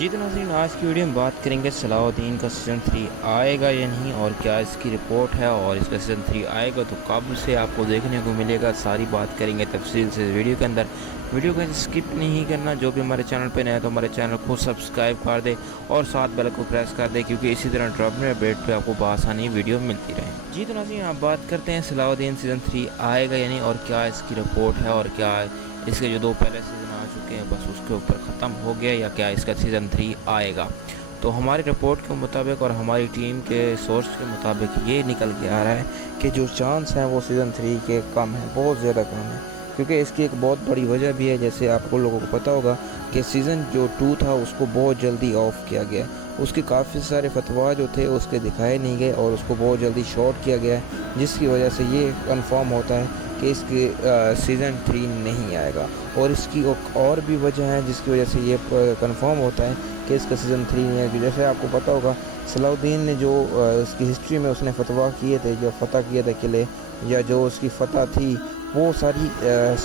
جی تو ناظرین، آج کی ویڈیو میں بات کریں گے صلاح الدین کا سیزن 3 آئے گا یا نہیں، اور کیا اس کی رپورٹ ہے، اور اس کا سیزن 3 آئے گا تو کب سے آپ کو دیکھنے کو ملے گا، ساری بات کریں گے تفصیل سے ویڈیو کے اندر۔ ویڈیو کو اسکپ نہیں کرنا، جو بھی ہمارے چینل پہ نیا ہے تو ہمارے چینل کو سبسکرائب کر دے اور ساتھ بیل کو پریس کر دے، کیونکہ اسی طرح ڈراپ میں اپڈیٹ پہ آپ کو بآسانی ویڈیو ملتی رہے۔ جی تو ناظرین، آپ بات کرتے ہیں صلاح الدین سیزن 3 آئے گا یا نہیں، اور کیا اس کی رپورٹ ہے، اور کیا اس کے جو 2 پہلے سیزن آ چکے ہیں بس اس کے اوپر ختم ہو گیا، یا کیا اس کا سیزن 3 آئے گا۔ تو ہماری رپورٹ کے مطابق اور ہماری ٹیم کے سورس کے مطابق یہ نکل کے آ رہا ہے کہ جو چانس ہیں وہ سیزن 3 کے کم ہیں، بہت زیادہ کم ہیں، کیونکہ اس کی ایک بہت بڑی وجہ بھی ہے۔ جیسے آپ کو لوگوں کو پتہ ہوگا کہ سیزن جو 2 تھا اس کو بہت جلدی آف کیا گیا، اس کے کافی سارے فتوا جو تھے اس کے دکھائے نہیں گئے اور اس کو بہت جلدی شارٹ کیا گیا ہے، جس کی وجہ سے یہ کنفرم ہوتا ہے کہ اس کے سیزن 3 نہیں آئے گا۔ اور اس کی اور بھی وجہ ہے جس کی وجہ سے یہ کنفرم ہوتا ہے کہ اس کا سیزن 3 نہیں ہے۔ جیسے آپ کو پتہ ہوگا صلاح الدین نے جو اس کی ہسٹری میں اس نے فتوا کیے تھے، جو فتح کیے تھے قلعے، یا جو اس کی فتح تھی، وہ ساری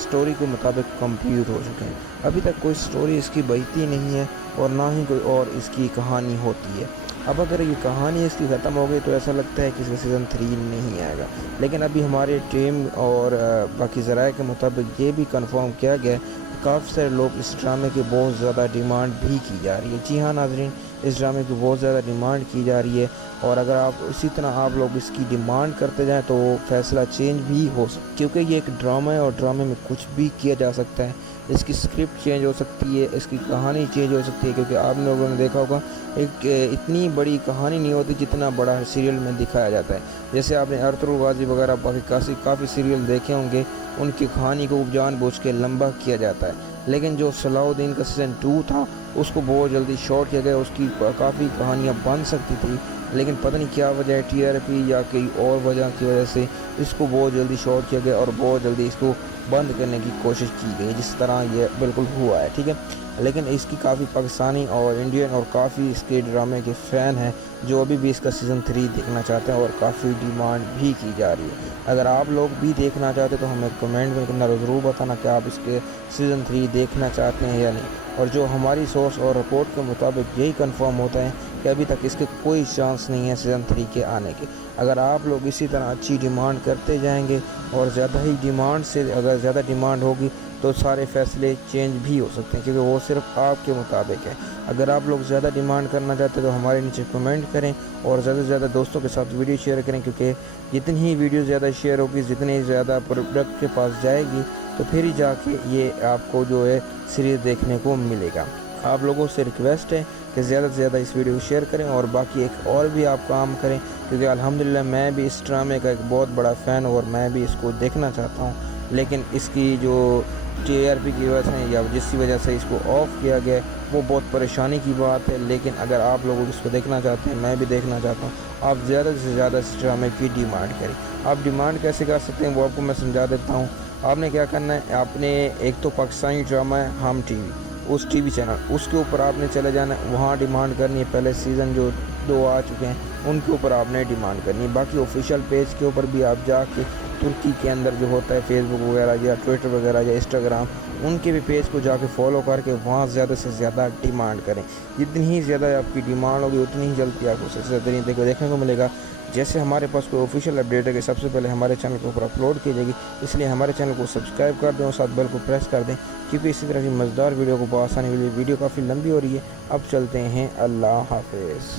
سٹوری کے مطابق کمپلیٹ ہو چکے ہیں۔ ابھی تک کوئی سٹوری اس کی بنتی نہیں ہے اور نہ ہی کوئی اور اس کی کہانی ہوتی ہے۔ اب اگر یہ کہانی اس کی ختم ہو گئی تو ایسا لگتا ہے کہ اس کا سیزن 3 نہیں آئے گا، لیکن ابھی ہمارے ٹیم اور باقی ذرائع کے مطابق یہ بھی کنفرم کیا گیا ہے کہ کافی سارے لوگ اس ڈرامے کی بہت زیادہ ڈیمانڈ بھی کی جا رہی ہے۔ جی ہاں ناظرین، اس ڈرامے کی بہت زیادہ ڈیمانڈ کی جا رہی ہے، اور اگر آپ اسی طرح آپ لوگ اس کی ڈیمانڈ کرتے جائیں تو وہ فیصلہ چینج بھی ہو سکتا ہے، کیونکہ یہ ایک ڈرامہ ہے اور ڈرامے میں کچھ بھی کیا جا سکتا ہے۔ اس کی اسکرپٹ چینج ہو سکتی ہے، اس کی کہانی چینج ہو سکتی ہے، کیونکہ آپ لوگوں نے دیکھا ہوگا ایک اتنی بڑی کہانی نہیں ہوتی جتنا بڑا سیریل میں دکھایا جاتا ہے۔ جیسے آپ نے ارطغرل غازی وغیرہ کافی سیریل دیکھے ہوں گے، ان کی کہانی کو جان بوجھ کے لمبا کیا جاتا ہے، لیکن جو صلاح الدین کا سیزن 2 تھا اس کو بہت جلدی شارٹ کیا گیا۔ اس کی کافی کہانیاں بن سکتی تھی، لیکن پتہ نہیں کیا وجہ ہے، TRP یا کئی اور وجہ کی وجہ سے اس کو بہت جلدی شارٹ کیا گیا اور بہت جلدی اس کو بند کرنے کی کوشش کی گئی، جس طرح یہ بالکل ہوا ہے، ٹھیک ہے۔ لیکن اس کی کافی پاکستانی اور انڈین اور کافی اس کے ڈرامے کے فین ہیں جو ابھی بھی اس کا سیزن 3 دیکھنا چاہتے ہیں، اور کافی ڈیمانڈ بھی کی جا رہی ہے۔ اگر آپ لوگ بھی دیکھنا چاہتے تو ہمیں کمنٹ میں کرنا ضرور بتانا کہ آپ اس کے سیزن 3 دیکھنا چاہتے ہیں یا نہیں۔ اور جو ہماری سورس اور رپورٹ کے مطابق یہی کنفرم ہوتا ہے کہ ابھی تک اس کے کوئی چانس نہیں ہے سیزن 3 کے آنے کے۔ اگر آپ لوگ اسی طرح اچھی ڈیمانڈ کرتے جائیں گے اور زیادہ ہی ڈیمانڈ سے اگر زیادہ ڈیمانڈ ہوگی تو سارے فیصلے چینج بھی ہو سکتے ہیں، کیونکہ وہ صرف آپ کے مطابق ہے۔ اگر آپ لوگ زیادہ ڈیمانڈ کرنا چاہتے ہیں تو ہمارے نیچے کمنٹ کریں اور زیادہ سے زیادہ دوستوں کے ساتھ ویڈیو شیئر کریں، کیونکہ جتنی ہی ویڈیو زیادہ شیئر ہوگی، جتنی زیادہ پروڈکٹ کے پاس جائے گی، تو پھر ہی جا کے یہ آپ کو جو ہے سیریز دیکھنے کو ملے گا۔ آپ لوگوں سے ریکویسٹ ہے کہ زیادہ سے زیادہ اس ویڈیو کو شیئر کریں، اور باقی ایک اور بھی آپ کام کریں، کیونکہ الحمدللہ میں بھی اس ڈرامے کا ایک بہت بڑا فین ہوں اور میں بھی اس کو دیکھنا چاہتا ہوں، لیکن اس کی جو TRP کی وجہ سے یا جس کی وجہ سے اس کو آف کیا گیا وہ بہت پریشانی کی بات ہے۔ لیکن اگر آپ لوگ اس کو دیکھنا چاہتے ہیں، میں بھی دیکھنا چاہتا ہوں، آپ زیادہ سے زیادہ اس ڈرامے کی ڈیمانڈ کریں۔ آپ ڈیمانڈ کیسے کر سکتے ہیں وہ آپ کو میں سمجھا دیتا ہوں۔ آپ نے کیا کرنا ہے، آپ نے ایک تو پاکستانی ڈرامہ ہے ہم ٹی وی، اس ٹی وی چینل، اس کے اوپر آپ نے چلے جانا ہے، وہاں ڈیمانڈ کرنی ہے۔ پہلے سیزن جو 2 آ چکے ہیں ان کے اوپر آپ نے ڈیمانڈ کرنی ہے۔ باقی آفیشیل پیج کے اوپر بھی آپ جا کے ترکی کے اندر جو ہوتا ہے فیس بک وغیرہ یا ٹویٹر وغیرہ یا انسٹاگرام، ان کے بھی پیج کو جا کے فالو کر کے وہاں زیادہ سے زیادہ ڈیمانڈ کریں۔ جتنی ہی زیادہ آپ کی ڈیمانڈ ہوگی اتنی ہی جلدی آپ کو سب سے بہترین دیکھنے کو ملے گا۔ جیسے ہمارے پاس کوئی آفیشیل اپڈیٹ ہے کہ سب سے پہلے ہمارے چینل کے اوپر اپلوڈ کی جائے گی، اس لیے ہمارے چینل کو سبسکرائب کر دیں اور ساتھ بیل کو پریس کر دیں، کیونکہ اسی طرح کی مزیدار ویڈیو کو بآسانی ویڈیو کافی لمبی ہو رہی ہے۔ اب چلتے ہیں، اللہ حافظ۔